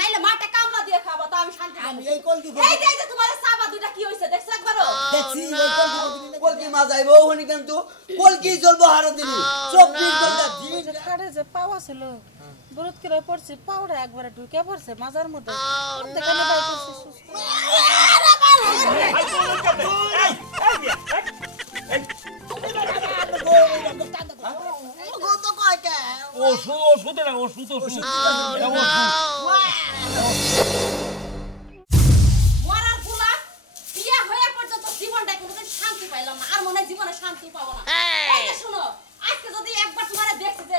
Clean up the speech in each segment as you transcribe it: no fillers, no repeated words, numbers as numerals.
নাইলে মাঠে কামলা দিয়ে খাবো তো আমি শান্তি আমি এই কলকি এই যে তোমার সাবা দুইটা কি হইছে দেখছ একবারও দেখছি ওই কলকি মা যাইবো ওখানে কিন্তু কলকি চলবো হারা দিলি 24 ঘন্টা দিন খাড়ে যে পাওয়া ছিল বরুদ করে পড়ছে পাউডা একবারে ঢুকে পড়ছে মাজার মধ্যে দেখানে পাইছে ওষুধ না ওষুধ মরার ফুলা বিয়া হয়ে পর্যন্ত জীবনটা কোনোদিন শান্তি পাইলাম না আর মনে হয় জীবনে শান্তি পাবো না এই যে শুনো আজকে যদি একবার তোমারে দেখছি যে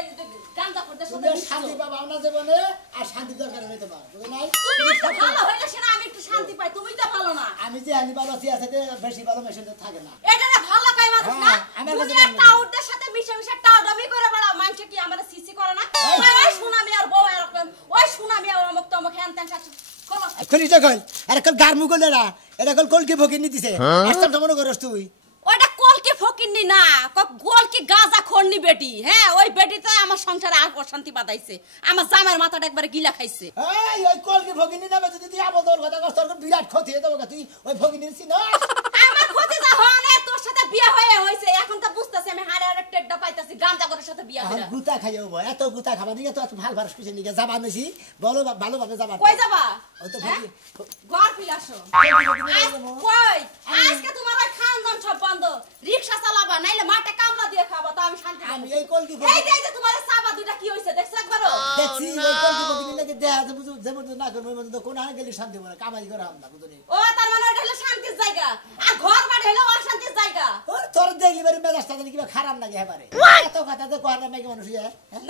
গাঁজা করতে শুধু শান্তি পাবো না জীবনে আর শান্তি দরকার হইতে পারে বুঝো নাই তুমি তো ভালো হইলে সেটা আমি একটু শান্তি পাই তুমি তো ভালো না আমি যে আনি ভালো আছি আছে বেশি ভালো মেশিনে থাকে না এটা না ভালো কাই মানুষ না তুমি একটা আউটদের সাথে মিশে মিশে টাউডামি করে বেড়াও মানুষে কি আমারে সিসি করে না ওই সুনামি আর বউ এরকম ওই সুনামি আর অমুক তমুক হ্যান ত্যান শাসন কল খুলিটা কল আর কল গারমু কল না এটা কল কলকি ভকিনি দিছে আস্তা মনে করস তুই ওটা কলকে ফকিন্নি না গোলকে গাজা খড়নি বেটি হ্যাঁ ওই বেটিতে আমার সংসারে আর অশান্তি বাঁধাইছে আমার জামার মাথাটা একবারে গিলা খাইছে এই ওই কলকি ভকিনি নামে যদি তুই আবল তোর কথা কস তোর বিরাট ক্ষতি হয়ে যাবে তুই ওই ভকিনির চিনস আমার ক্ষতি যা হনে তোর সাথে বিয়ে হয়ে হইছে এখন তো বুঝতাছি আমি হারে হারে টেড্ডা পাইতাছি গাঁজা করে সাথে বিয়ে হইরা গুতা খাইও ভাই এত গুতা খাবা দিকে তো ভাল ভারস কিছু নিকে যাবা নছি বলো ভালোভাবে যাবা কই যাবা ওই তো ঘর ফিলাসো কই আজকে তোমার খানদান সব বন্ধ রিকশা চালাবা নাইলে মাঠে কামলা দিয়ে খাবো তো আমি শান্তি আমি এই কলকি এই যে তোমার সাবা দুইটা কি হইছে দেখছ একবারও দেখছি ওই কলকি ভকিনি লাগে দেয়া যে বুঝু যেমন না করব মধ্যে কোন আনে গেলি শান্তি বলে কামাই করে আমরা বুঝনি ও তার মানে এটা হলো শান্তির জায়গা আর ঘর বাড়ি হলো অশান্তির জায়গা ওর তোর দেখলি বারে মেজাজটা জানি কিবা খারাপ লাগে এবারে এত কথা তো কয় না মেয়ে মানুষ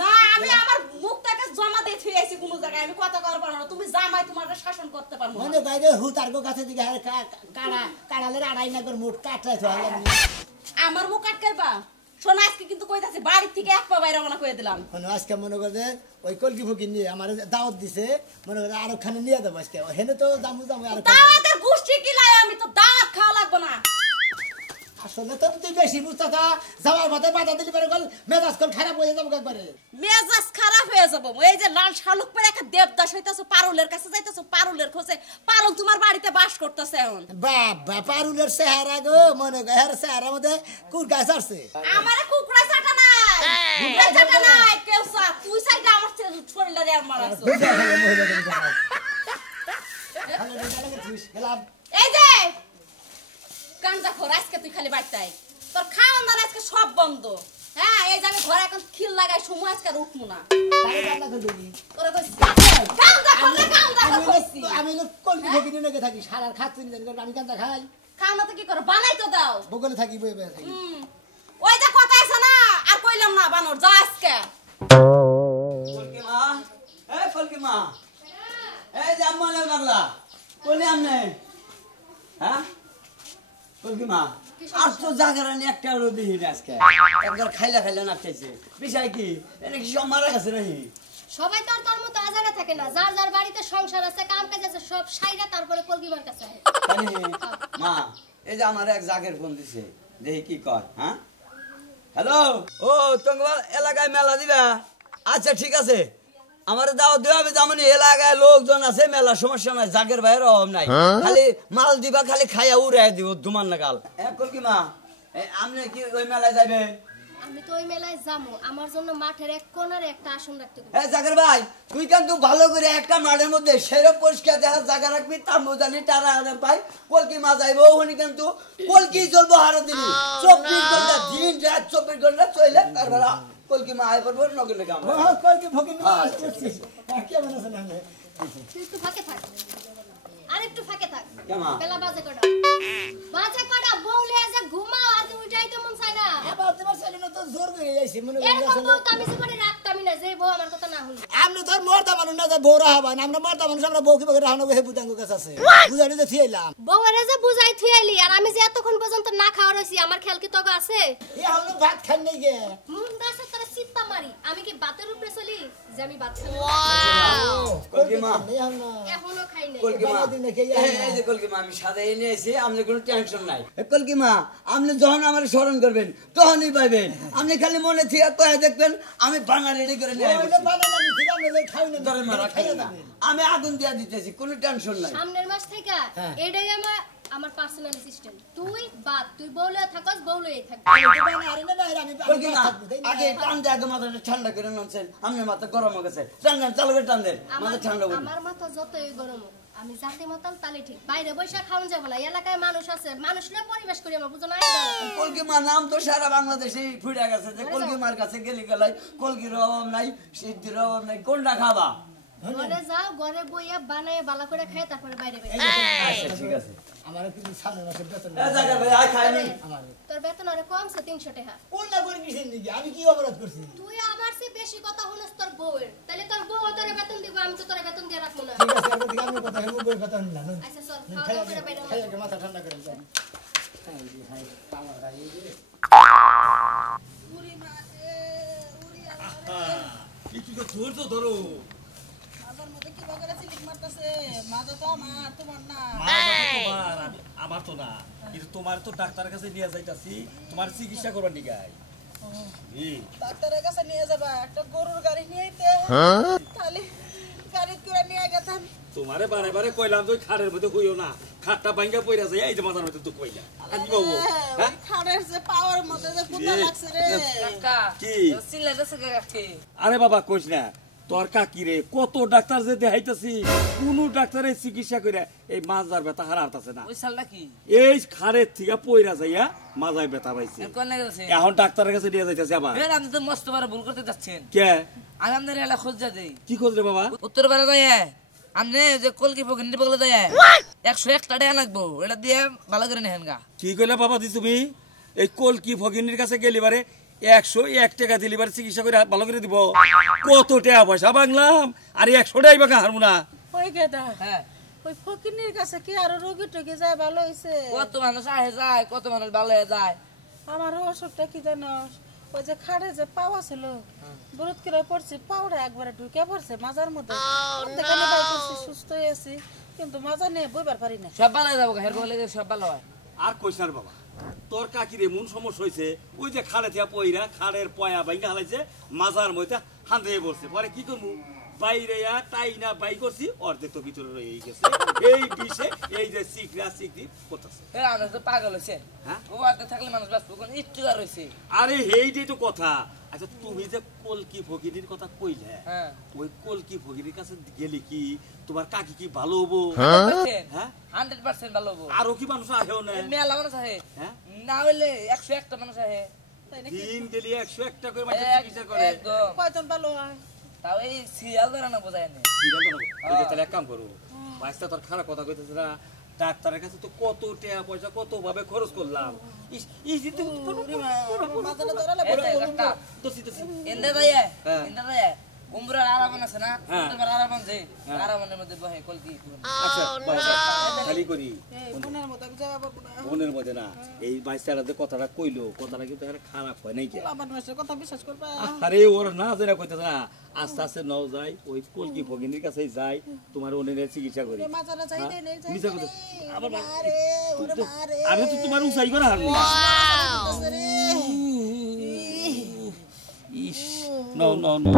না আমি আমার মুখটাকে জমা দিয়ে থুই আইছি কোন জায়গায় আমি কথা কর পারবো না তুমি জামাই তোমারে শাসন করতে পারবো না মনে বাইরে হুতার গো কাছে দিকে কাড়ালের আড়াই না করে মুঠ কাটলাই তো আমার মুখ আটকাইবা শোনা আজকে কিন্তু কইতাছি বাড়ি থেকে এক পা বাইরে মনে কইয়া দিলাম আজকে মনে করে ওই কলকি ফকির নিয়ে আমার দাওয়াত দিছে মনে করে আরো খানে নিয়ে দেবো আজকে হেনে তো জামু আর দাওয়াতের গোষ্ঠী কিলাই আমি তো দাওয়াত খাওয়া লাগবে না আসলে তো তুই বেশি বুঝতা যাওয়ার পথে বাধা দিলি পারে গল মেজাজ কল খারাপ হয়ে যাবো একবারে মেজাজ খারাপ হয়ে যাবো এই যে লাল শালুক পরে একটা দেবদাস হইতাছো পারুলের কাছে যাইতাছো পারুলের খোঁজে পারুল তোমার বাড়িতে বাস করতেছে এখন বাবা পারুলের চেহারা গো মনে করে হের চেহারা মধ্যে কুরকা ছাড়ছে আমারে কুকুরা ছাটা নাই কুকুরা ছাটা নাই কেউ সা তুই সাইডে আমার শরীরটা রে মারাছো এই যে গাঞ্জা খোর আজকে তুই খালি বাড়তাই তোর খাওয়ান দান আজকে সব বন্ধ হ্যাঁ এই যে আমি ঘরে এখন খিল লাগাই সময় আজকে উঠবো না তোরা কইছিস গাঞ্জা কইছি আমি কলকি ভকিনি নাকি থাকি সারা খাচ্ছি আমি গাঞ্জা খাই খাওয়া তো কি করে বানাই তো দাও বগলে থাকি বই বই থাকি ওই যে কথা আছে না আর কইলাম না বানর যা আজকে কলকি মা এই যে আম্মা লাগলা কলি আমনে হ্যাঁ কলকি মা আর তো জাগারানি একটা রোদি হিরে আজকে একবার খাইলা না খাইছে বিষয় কি এনে কি সব মারা গেছে নাকি সবাই তো আর তোর মতো আজারা থাকে না যার যার বাড়িতে সংসার আছে কাম কাজ আছে সব সাইরা তারপরে কলগিবার কাছে মা এই যে আমার এক জাগের ফোন দিছে দেখি কি কয় হ্যাঁ হ্যালো ও তোমার এলাকায় মেলা দিবা আচ্ছা ঠিক আছে আমার দাও দেওয়া হবে যেমন এলাকায় লোকজন আছে মেলা সমস্যা নাই জাগের বাইরের অভাব নাই খালি মাল দিবা খালি খাইয়া উড়াই দিব দুমান নাগাল কলকি মা আপনি কি ওই মেলায় যাবে আমি তো ওই মেলায় যাবো আমার জন্য মাঠের এক কোণারে একটা আসন রাখতে হবে জাগের ভাই তুই কিন্তু ভালো করে একটা মাঠের মধ্যে সেরকম পরিষ্কার দেখা জায়গা রাখবি তার মজানি টানা আদান পাই কলকি মা যাইবো ওখানে কিন্তু কলকি চলবো হারা দিবি 24 ঘন্টা দিন রাত 24 ঘন্টা চলে তারপর কলকি মা আয় করবো নগরে কাম কলকি ভকিনি কে বানাছে না তুই একটু ফাঁকে থাক আর একটু ফাঁকে থাক কেমন বেলা বাজে কটা বউলে যে ঘুমাও আর তুমি উঠাইতে মন চায় না আবার তোমার ছেলে তো জোর করে যাইছে মনে এরকম বউ তো আমি জীবনে রাখতামই না যে বউ আমার কথা না হল আমরা তোর মর্দা মানুষ না বউরা হবা না আমরা মর্দা মানুষ আমরা বউ কি বলে রাহনো হে বুদাঙ্গ কাছে আছে বুঝানি যে থিয়াইলাম বউরে যে বুঝাই থুইলি আর আমি যে এতক্ষণ পর্যন্ত না খাওয়া রইছি আমার খেয়াল কি তগো আছে এই আমরা ভাত খাই নাই গে মুন্ডা সে তোরা সিপ্পা মারি আমি কি বাতের উপরে চলি যে আমি বাত খাই কলকি কলকি মা এখনো খাই নাই কলকি মা বানাই দিন নাকি, এই যে কলকি মা আমি সাদা এনে এসে আপনার কোনো টেনশন নাই কলকি মা আপনি যখন আমার স্মরণ করবেন তখনই পাইবেন আপনি খালি মনে থেকে কয়ে দেখবেন আমি বানা রেডি করে নিয়ে ওইটা বানানো আমি ঠিক আছে খাই না ধরে মারা খাইয়া না যাবে। আমি আগুন দিয়ে দিতেছি কোনো টেনশন নাই সামনের মাস থেকে হ্যাঁ। এটাই আমার পার্সোনাল অ্যাসিস্ট্যান্ট তুই বাদ তুই বউলে থাকস বউলেই থাকবি ওইটা বানাই আরে না, আমি কলকি মা থাকবো, তাই না? আগে টান দিয়ে আগে মাথাটা ঠান্ডা করে নামছেন আপনার মাথা গরম হয়ে গেছে টান দেন চালু করে টান দেন মাথা ঠান্ডা করে আমার মাথা যতই গরম হোক, আমি জাতি মতাল তালে ঠিক বাইরে বৈশা খাওয়ান যাবো না এলাকায় মানুষ আছে মানুষ নিয়ে পরিবেশ করি আমার বুঝো না কলকি মা নাম তো সারা বাংলাদেশে ফুটে গেছে যে কলকি মার কাছে গেলি গেলাই কলকির অভাব নাই সিদ্ধির অভাব নাই কোনটা খাবা ঘরে যাও ঘরে বইয়া বানায় বালা করে খায় তারপরে বাইরে বের আচ্ছা ঠিক আছে আমার কিন্তু সামনের মাসে বেতন এ জায়গা ভাই আয় খাইনি আমার তোর বেতন আরে কমছে 300 টাকা কোন না করে কিসের দিকে আমি কি অপরাধ করছি তুই আমার চেয়ে বেশি কথা শুনস তোর বউয়ের তাহলে তোর বউ তোর বেতন দিব আমি তো তোর বেতন দিয়ে রাখবো না ঠিক আছে এবার দিকে আমি কথা হেবো বই কথা নিলাম আচ্ছা চল খাওয়া দাওয়া করে বাইরে খাই আগে মাথা ঠান্ডা করে যান হাই পালা রাই একটু ধৈর্য ধরো মাজার মধ্যে কি বগরা চিলিক মারতাছে মাজা তো আমার তোমার না তোমার আমার তো না কিন্তু তোমার তো ডাক্তারের কাছে নিয়ে যাইতাছি তোমার চিকিৎসা করবার নিগাই ডাক্তারের কাছে নিয়ে যাবা একটা গরুর গাড়ি নিয়ে আইতে তাহলে গাড়ি করে নিয়ে গেতাম তোমারে বারে বারে কইলাম তুই খাড়ের মধ্যে হইও না খাটটা ভাঙ্গা পইরা যায় এই যে মাথার মধ্যে তুই কইলা আমি বাবু হ্যাঁ খাড়ের যে পাওয়ার মধ্যে যে কুদা লাগছে রে কি আরে বাবা কইস না তোর কাকি রে কত ডাক্তার যে দেখাইতাছি কোন ডাক্তারের চিকিৎসা কইরা এই মাজার ব্যথা হারাতাছে না ওই সালটা কি এই খাড়ের থেকে পইরা যাইয়া মাজায় ব্যথা পাইছে কোনে গেছে এখন ডাক্তারের কাছে নিয়ে যাইতাছে আবার এর আপনি তো মস্ত বড় ভুল করতে যাচ্ছেন কে আমি আপনার এলা খোঁজা দেই কি খোঁজ রে বাবা উত্তর পারে যায় আপনি যে কলকি পকেন্ডি বগলে যায় 101 টাকা লাগবো এটা দিয়ে ভালো করে নেন গা কি কইলা বাবা দি তুমি এই কলকি ভগিনীর কাছে গেলি বারে 101 টাকা দিলি বারে চিকিৎসা করে ভালো করে দিব কত টাকা পয়সা বাংলাম আর 100 টাকাই বাকা হারমু না ওই গেদা হ্যাঁ ওই ফকিনের কাছে কি আর রোগী টগি যায় ভালো হইছে কত মানুষ আহে যায় কত মানুষ ভালো হয়ে যায় আমার অসুখটা কি জানোস ওই যে খাড়ে যে পাওয়া ছিল বরুদ করে পড়ছি পাওড়া একবারে ঢুকে পড়ছে মাজার মধ্যে দেখানে পাইছি সুস্থ হয়ে আছি কিন্তু মাজা নিয়ে বইবার পারি না সব ভালো হয়ে যাবো হের বলে সব ভালো হয় আর কইস না রে বাবা তোর কাকির এমন সমস্যা হইছে ওই যে খাড়ে থিয়া পইরা খাড়ের পয়া বাইঙ্গা হালাইছে মাজার মধ্যে হান্দে পড়ছে পরে কি করবো বাইরে তাই না বাই করছি অর্ধেক তো ভিতরে রয়ে গেছে এই বিষে এই যে সিকরা সিকরি করতেছে হ্যাঁ আমরা তো পাগল হয়েছে হ্যাঁ? ও আতে থাকলে মানুষ বাঁচবো কোন একটু আর রয়েছে আরে এইটাই তো কথা আচ্ছা তুমি যে কলকি ফকিরির কথা কইলে হ্যাঁ ওই কলকি ফকিরির কাছে গেলে কি তোমার কাকি কি ভালো হবো হ্যাঁ 100% ভালো হবো আরো কি মানুষ আহেও না মেলা মানুষ আহে হ্যাঁ না হইলে 101টা মানুষ আহে দিন গেলি 101 টাকা করে মাসে চিকিৎসা করে একদম কয়জন ভালো হয় তাও এই সিরিয়াল ধরে না বোঝায় না সিরিয়াল তো না। ওই যে তাহলে এক কাম করো বাইসটা তোর খারাপ কথা কইতেছে না ডাক্তারের কাছে তো কত টাকা পয়সা কত ভাবে খরচ করলাম ইস ইস তো মাজালে ধরালে এন্দে দায়ে হ্যাঁ। এন্দে দায়ে উমরার আরাম আছে না হ্যাঁ। তোমার আরাম যে আরামের মধ্যে বহে কলকি আচ্ছা খালি করি এই মনের মতো আমি যাওয়া পারবো না মনের মধ্যে না এই বাইসটা যে কথাটা কইলো কথাটা কিন্তু এখানে খারাপ হয় নাই কি আমার মাসের কথা বিশ্বাস করবা আরে ওর না যেটা কইতেছে না আস্তে আস্তে নাও যাই ওই কলকি ভগিনীর কাছেই যাই তোমার অনেক চিকিৎসা করি মাজারা চাইতে নেই হ্যাঁ? মিছা কথা। আবার মারে ওরে মারে আমি তো তোমার উচাই করে হারলি ইস নো নো নো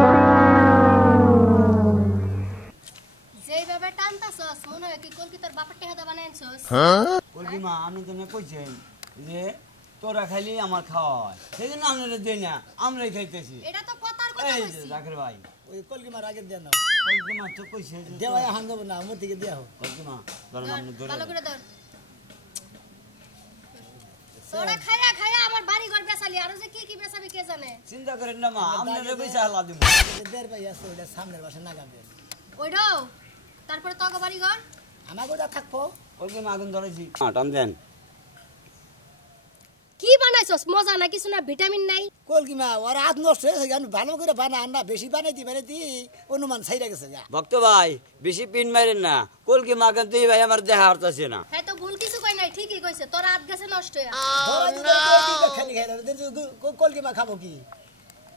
যেইভাবে টানতাছস মনে হয় কি কলকি তোর বাপের টাকা দা বানাইছস কলকি মা আপনি তো না কইছেন যে তোরা খাইলি আমার খাওয়ায় সেই জন্য আপনারা দেই না আমরাই খাইতেছি এটা তো কথার কথা এই যে কইছি জাকির ভাই ওই কলকি মার আগে দেন না কলকি মা তো কইছে যে দেওয়া হান দেবো না আমার থেকে দেওয়া হোক কলকি মা ধরেন আপনি ধরে ভালো করে ধর তোরা খায়া খায়া আমার বাড়ি ঘর বেচালি আর যে কি কি বেচাবি কে জানে চিন্তা করেন না মা আপনারা পয়সা আল্লাহ দিব দেড় পাই আছে ওইটা সামনের বাসা নাগাবে ওইডো তারপরে তোকে বাড়ি ঘর আমার ওটা থাকবো কলকি মা আগুন ধরেছি টান দেন কি বানাইছস মজা না কিছু না ভিটামিন নাই কলকি মা ওর হাত নষ্ট হয়েছে গান ভালো করে বানান না বেশি বানাইতি অনুমান ছাইরা গেছে গা ভক্ত ভাই বেশি পিন মারেন না কলকি মা কিন্তু ভাই আমার দেখা হরতাছে না হ্যাঁ তো ভুল কিছু কই নাই ঠিকই কইছে তোর হাত গেছে নষ্ট হইয়া খালি খাই কলকি মা খাবো কি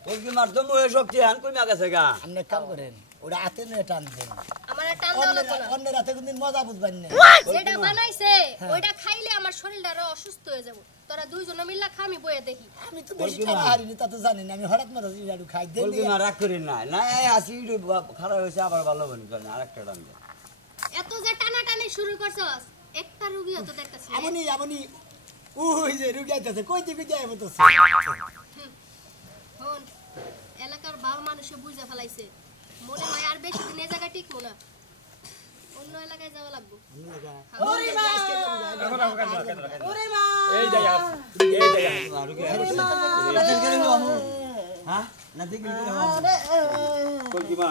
কলকি মার তো মুয়ে শক্তি হান কই মা গেছে গা আপনি এক কাম করেন ওটা হাতে নিয়ে টান দেন আমার আমার টান দাও লাগবে না অন্য রাতে কোনদিন মজা বুঝবেন না যেটা বানাইছে ওইটা খাইলে আমার শরীরটা আরো অসুস্থ হয়ে যাবে তোরা দুইজন মিল্লা খা আমি বইয়ে দেখি আমি তো বেশি খাই হারিনি তা তো জানি না আমি হঠাৎ মারা জিরাডু খাই দেই বলবি না রাগ করি না না এই আসি খারাপ হয়েছে আবার ভালো বনি করে আরেকটা টান দে এত যে টানাটানি শুরু করছস একটা রুগীও তো দেখতাছি আমনি ওই যে রুগী আইতাছে কই দিকে যাই বলতেছে হন এলাকার বাবা মানুষে বুঝে ফেলাইছে মনে হয় আর বেশি দিন এই জায়গা টিকবো না অন্য এলাকায় যাওয়া লাগবে ওরে মা ওরে মা এই যাই হ্যাঁ না দেখি কলকিমা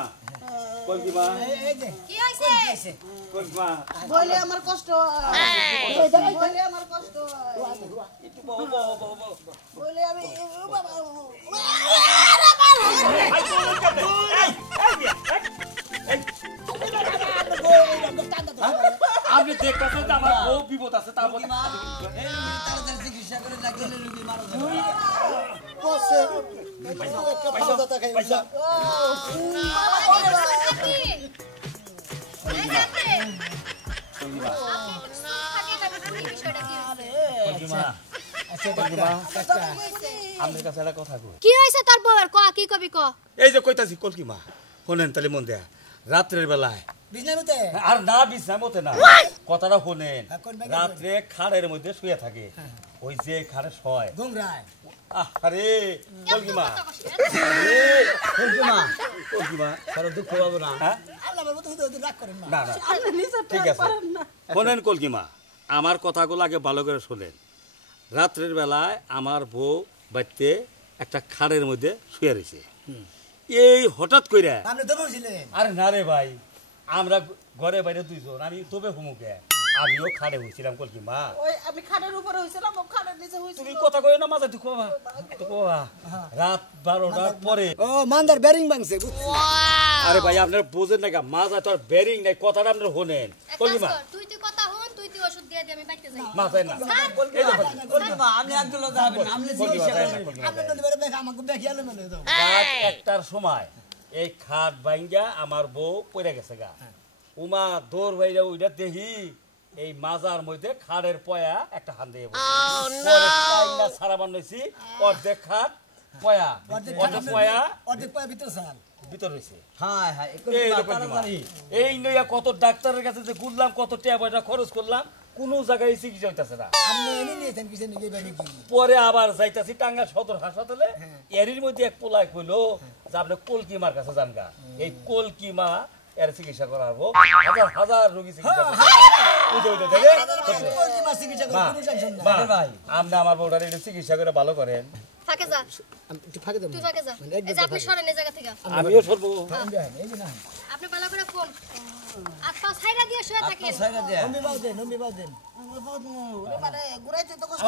এই যে কি হইছে কলকিমা বলে আমার কষ্ট বলে আমার কষ্ট একটু বহ বলে আমি বাবা আপনি দেখতেছেন যে আমার বউ বিপদ আছে তারপর তাড়াতাড়ি চিকিৎসা করে না গেলে রোগী মারা যাবে বসে একটা পাউডাটা খাই পয়সা কলকিমা আপনার কাছে একটা কথা কই কি হইছে তোর বউয়ের ক কি কবি ক এই যে কইতাছি কলকিমা শোনেন তাহলে মন দেয়া রাত্রের বেলায় বিজনামতে আর না বিশ্রাম হতে না কথাটা শোনেন হ্যাঁ, কোন ব্যাগে রাত্রে খাড়ের মধ্যে শুয়ে থাকে ওই যে খাড়ে শয় গোংরায় আরে কলকিমা কলকিমা কারো দুঃখ পাবো না হ্যাঁ আল্লাহ বাবা তো রাগ করেন না না না ঠিক আছে শোনেন কলকিমা আমার কথাগুলো আগে ভালো করে শোনেন রাত্রের বেলায় আমার বউ বাড়িতে একটা খাড়ের মধ্যে শুয়ে রয়েছে এই হঠাৎ করে আপনি তো বলছিলেন আরে না রে ভাই আমরা ঘরে বাইরে দুইজন আমি তবে হুমুকে আমিও খাড়ে হয়েছিলাম কলকিমা ওই আমি খাটের উপরে হইছিলাম ও খাটের নিচে হইছিল তুমি কথা কই না মাঝে দুঃখ রাত 12টার পরে ও মান্দার বেরিং ভাঙছে আরে ভাই আপনার বোঝেন না মাঝে তো আর বেরিং নাই কথাটা আপনার শোনেন কলকিমা তুই কথা হন তুই ওষুধ দিয়ে দে আমি বাইতে যাই মাথায় না কলকিমা আপনি একদল যাবেন আপনি চিকিৎসা করেন আপনি তো বেরে দেখা আমাকে দেখিয়ালে মানে দাও রাত 1টার সময় এই খাট বাইঙ্গা আমার বউ পড়ে গেছে গা উমা দৌড় বাইরে ওইটা দেখি এই মাজার মধ্যে খাড়ের পয়া একটা হান দিয়ে সারা বানাইছি অর্ধেক খাট পয়া অর্ধেক পয়া অর্ধেক পায় ভিতর সাল ভিতর রয়েছে হ্যাঁ হ্যাঁ এই নইয়া কত ডাক্তারের কাছে যে ঘুরলাম কত টাকা পয়সা খরচ করলাম কোন জায়গায় চিকিৎসা হইতাছে না আপনি এনে নিয়েছেন কিছু নিয়ে বেরি কি পরে আবার যাইতাছি টাঙ্গা সদর হাসপাতালে এরির মধ্যে এক পোলাই কইলো যে আপনি কলকিমার কাছে যান গা এই কলকিমা এর চিকিৎসা করা হবো হাজার হাজার রোগী চিকিৎসা ভাই আপনি আমার বউটার একটু চিকিৎসা করে ভালো করেন ফাঁকে যা একটু ফাঁকে দেন তুই ফাঁকে যা এই যে আপনি সরেন এই জায়গা থেকে আমিও সরবো এই যে না আপনি ভালো করে ফোন আত্মা ছাইরা দিয়ে শুয়ে থাকেন নম্বি বাউ দেন মানে ঘুরাইতে তো কষ্ট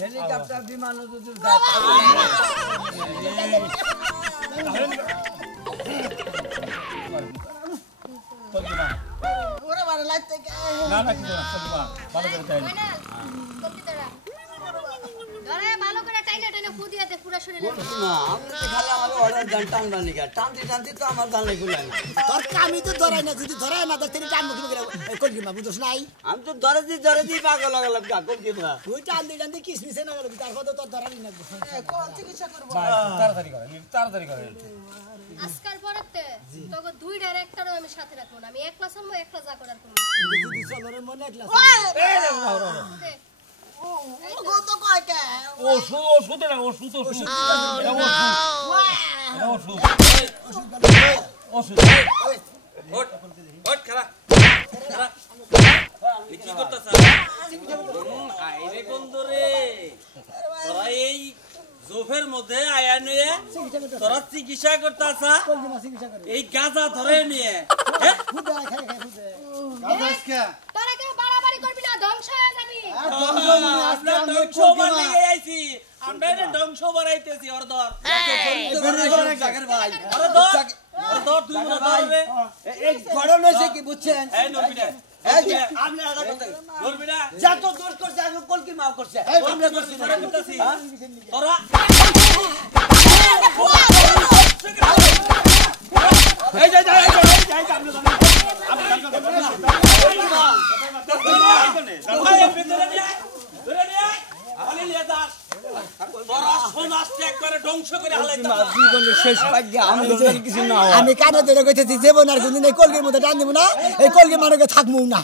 হেলিকপ্টার বিমান ওরে মানে লাইতে না না কিছু না কলকিমা ভালো করে তাই কইনা কম্পিউটারে ধরে ভালো করে টাইনা টাইনা ফুদিয়া দে পুরো শরীরে না আপনি খালি আমার অর্ডার দেন টানবা নিকা টানতে তো আমার জানলে খুলে না তোর কামি তো ধরাই না যদি ধরাই না তো তিনি টান মুখে করে কলকি মা বুঝছ নাই আমি তো ধরে দি পাগল লাগালাম কাকল কি না ওই টান দি কিসমিসে না গেল তারপর তো তোর ধরাই না কোন চিকিৎসা করব তাড়াতাড়ি করেন আজকাল পরেতে তোকে দুই ডাইরেক্টরও আমি সাথে রাখবো না আমি একলা শুনবো একলা যা করার করব যদি চলরে মনে একলা গন্ধ কয় কে ওষুধ না ওষুধ খেলা কি করতেছ আইরে বন্ধু রে তোরা এই জোফের মধ্যে আয়া নিয়ে তোরা চিকিৎসা করতেছ এই গাঁজা ধরে নিয়ে তোরা কেউ বাড়াবাড়ি করবি না ধ্বংস হয়ে যাবি আমরা ধ্বংস বাড়াইতেছি ওর ধর ভাই ঘটনা হয়েছে কি বুঝছেন আমি যা তো দোষ করছে আমি কলকি মাফ করছে তোরা এই ভিতরে নিয়ে আয়, ধরে নিয়ে আয়, খালি নিয়ে যাস। তোরা সমাজ ত্যাগ করে ধ্বংস করে হালাইতে মা জীবনের শেষ ভাগ্য আমি যেন কিছু না হয়। আমি কানে ধরে কইতেছি জীবন আর কোনদিন এই কলগির মধ্যে টান দিব না, এই কলগি মানুষকে থাকবো না।